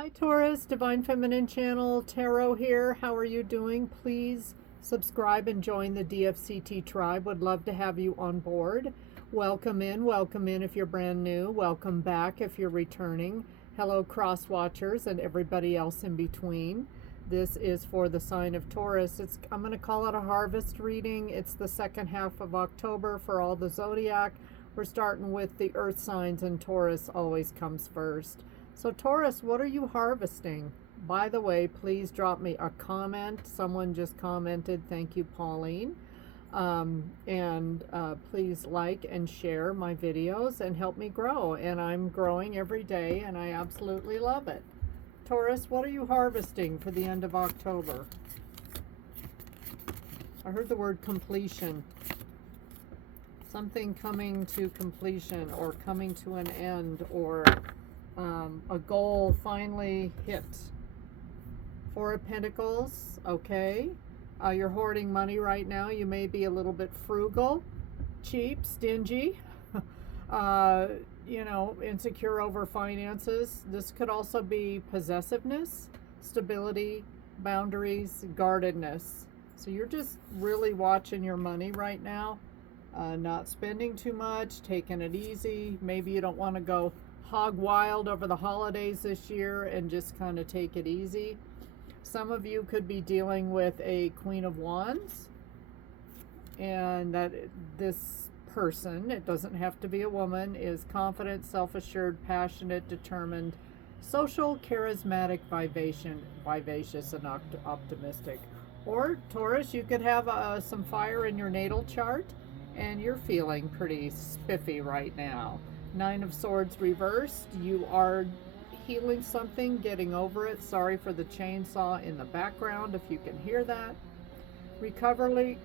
Hi Taurus, Divine Feminine Channel Tarot here. How are you doing? Please subscribe and join the DFCT tribe. Would love to have you on board. Welcome in if you're brand new. Welcome back if you're returning. Hello cross watchers and everybody else in between. This is for the sign of Taurus. I'm going to call it a harvest reading. It's the second half of October for all the zodiac. We're starting with the earth signs, and Taurus always comes first. So Taurus, what are you harvesting? By the way, please drop me a comment. Someone just commented. Thank you, Pauline. Please like and share my videos and help me grow. And I'm growing every day, and I absolutely love it. Taurus, what are you harvesting for the end of October? I heard the word completion. Something coming to completion or coming to an end, or a goal finally hit. Four of Pentacles, okay. You're hoarding money right now. You may be a little bit frugal, cheap, stingy, insecure over finances. This could also be possessiveness, stability, boundaries, guardedness. So you're just really watching your money right now, not spending too much, taking it easy. Maybe you don't want to go hog wild over the holidays this year and just kind of take it easy. Some of you could be dealing with a Queen of Wands, and that this person, it doesn't have to be a woman, is confident, self-assured, passionate, determined, social, charismatic, vivacious, and optimistic. Or Taurus, you could have some fire in your natal chart and you're feeling pretty spiffy right now. Nine of Swords reversed. You are healing something, getting over it. Sorry for the chainsaw in the background if you can hear that. Recovery,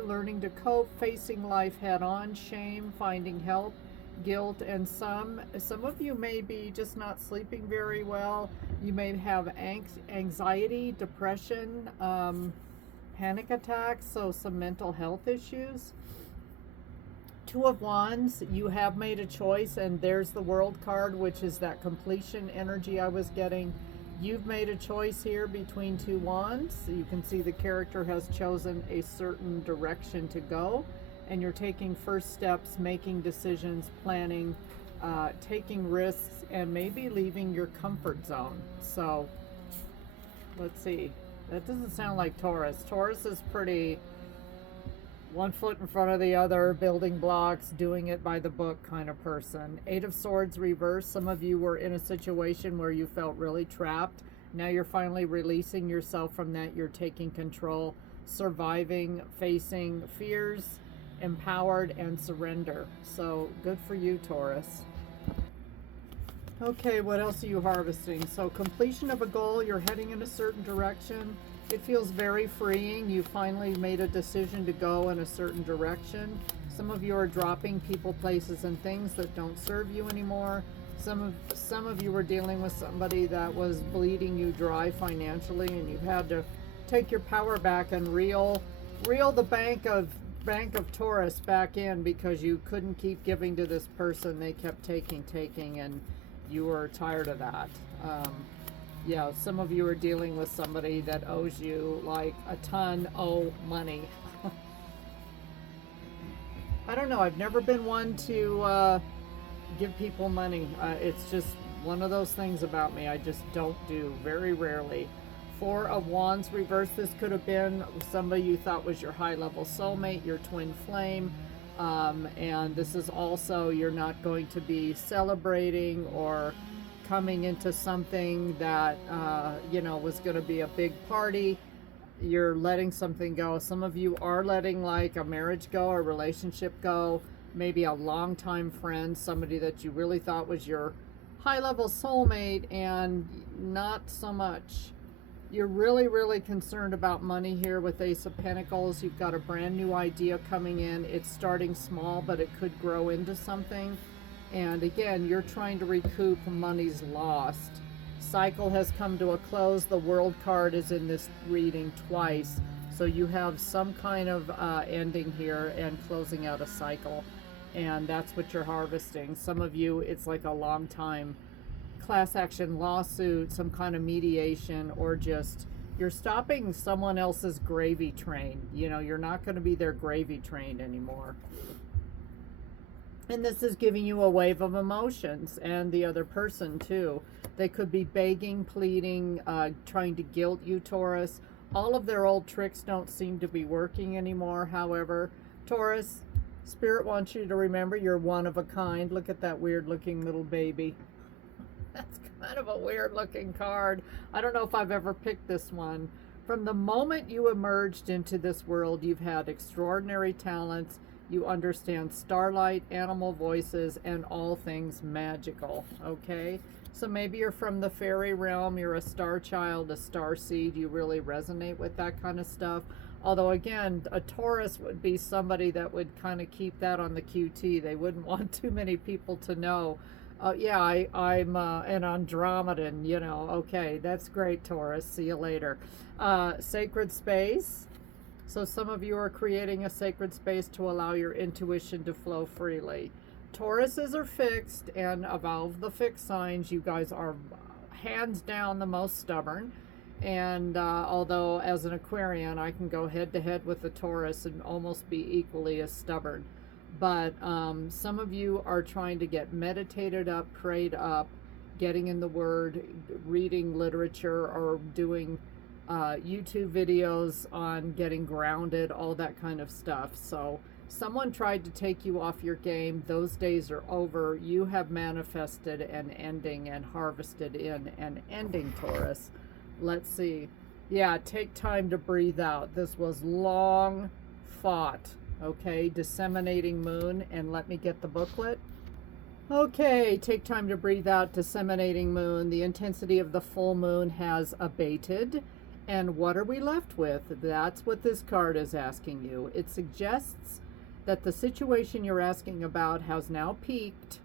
learning to cope, facing life head on, shame, finding help, guilt, and some of you may be just not sleeping very well. You may have anxiety, depression, panic attacks, so some mental health issues. Two of Wands, you have made a choice, and there's the World card, which is that completion energy I was getting. You've made a choice here between two wands. You can see the character has chosen a certain direction to go, and you're taking first steps, making decisions, planning, taking risks, and maybe leaving your comfort zone. So let's see. That doesn't sound like Taurus. Taurus is pretty one foot in front of the other, building blocks, doing it by the book kind of person. Eight of Swords reversed. Some of you were in a situation where you felt really trapped. Now you're finally releasing yourself from that. You're taking control, surviving, facing fears, empowered, and surrender. So good for you, Taurus. Okay, what else are you harvesting? So completion of a goal, you're heading in a certain direction. It feels very freeing. You finally made a decision to go in a certain direction. Some of you are dropping people, places, and things that don't serve you anymore. Some of you were dealing with somebody that was bleeding you dry financially, and you had to take your power back and reel the bank of Taurus back in, because you couldn't keep giving to this person. They kept taking, and you were tired of that. Yeah, some of you are dealing with somebody that owes you like a ton of money. I don't know. I've never been one to give people money. It's just one of those things about me I just don't do, very rarely. Four of Wands reversed. This could have been somebody you thought was your high-level soulmate, your twin flame. And this is also, you're not going to be celebrating or coming into something that was going to be a big party. You're letting something go. Some of you are letting like a marriage go, a relationship go, maybe a longtime friend, somebody that you really thought was your high-level soulmate, and not so much. You're really concerned about money here with Ace of Pentacles. You've got a brand new idea coming in. It's starting small, but it could grow into something. And again, you're trying to recoup money's lost. Cycle has come to a close. The World card is in this reading twice. So you have some kind of ending here and closing out a cycle. And that's what you're harvesting. Some of you, it's like a long time class action lawsuit, some kind of mediation, or just you're stopping someone else's gravy train. You know, you're not going to be their gravy train anymore. And this is giving you a wave of emotions, and the other person too. They could be begging, pleading, trying to guilt you, Taurus. All of their old tricks don't seem to be working anymore. However, Taurus, Spirit wants you to remember you're one of a kind. Look at that weird looking little baby. That's kind of a weird looking card. I don't know if I've ever picked this one. From the moment you emerged into this world, you've had extraordinary talents. You understand starlight, animal voices, and all things magical, okay? So maybe you're from the fairy realm, you're a star child, a star seed, you really resonate with that kind of stuff. Although, again, a Taurus would be somebody that would kind of keep that on the QT. They wouldn't want too many people to know. Yeah, I'm an Andromedan, you know. Okay, that's great, Taurus. See you later. Sacred space. So some of you are creating a sacred space to allow your intuition to flow freely. Tauruses are fixed, and of all the fixed signs, you guys are hands down the most stubborn. And although as an Aquarian, I can go head to head with the Taurus and almost be equally as stubborn. But some of you are trying to get meditated up, prayed up, getting in the Word, reading literature, or doing YouTube videos on getting grounded, all that kind of stuff. So someone tried to take you off your game. Those days are over. You have manifested an ending and harvested in an ending, Taurus. Let's see. Yeah, take time to breathe out. This was long fought. Okay, disseminating moon. And let me get the booklet. Okay, take time to breathe out, disseminating moon. The intensity of the full moon has abated. And what are we left with? That's what this card is asking you. It suggests that the situation you're asking about has now peaked,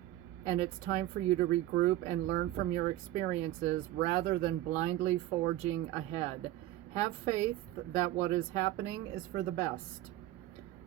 and it's time for you to regroup and learn from your experiences rather than blindly forging ahead. Have faith that what is happening is for the best.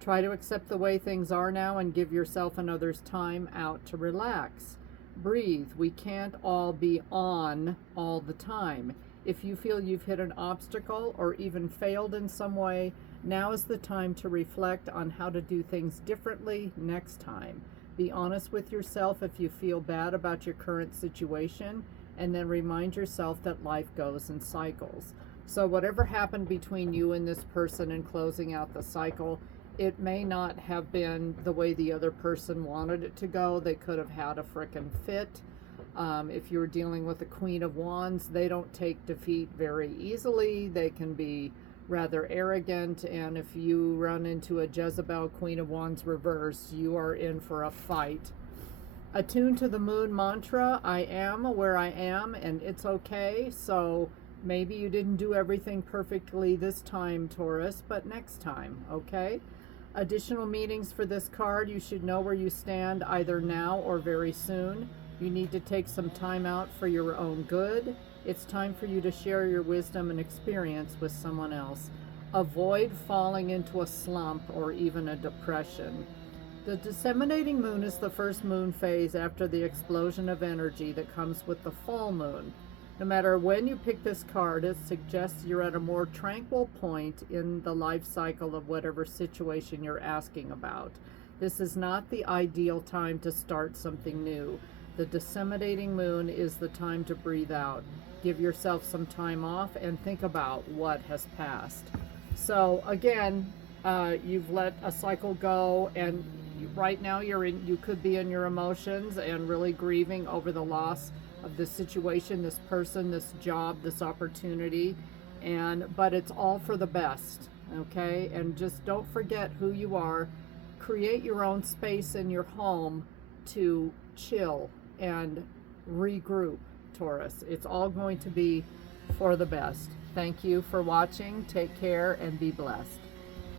Try to accept the way things are now and give yourself and others time out to relax. Breathe. We can't all be on all the time. If you feel you've hit an obstacle or even failed in some way, now is the time to reflect on how to do things differently next time. Be honest with yourself if you feel bad about your current situation, and then remind yourself that life goes in cycles. So whatever happened between you and this person in closing out the cycle, it may not have been the way the other person wanted it to go. They could have had a frickin' fit. If you're dealing with a Queen of Wands, they don't take defeat very easily. They can be rather arrogant, and if you run into a Jezebel, Queen of Wands reverse, you are in for a fight. Attune to the moon mantra, I am where I am, and it's okay. So maybe you didn't do everything perfectly this time, Taurus, but next time, okay? Additional meanings for this card: you should know where you stand either now or very soon. You need to take some time out for your own good. It's time for you to share your wisdom and experience with someone else. Avoid falling into a slump or even a depression. The disseminating moon is the first moon phase after the explosion of energy that comes with the full moon. No matter when you pick this card, it suggests you're at a more tranquil point in the life cycle of whatever situation you're asking about. This is not the ideal time to start something new. The disseminating moon is the time to breathe out. Give yourself some time off and think about what has passed. So again, you've let a cycle go, and right now you could be in your emotions and really grieving over the loss of this situation, this person, this job, this opportunity, but it's all for the best, okay? And just don't forget who you are. Create your own space in your home to chill and regroup, Taurus. It's all going to be for the best. Thank you for watching. Take care and be blessed.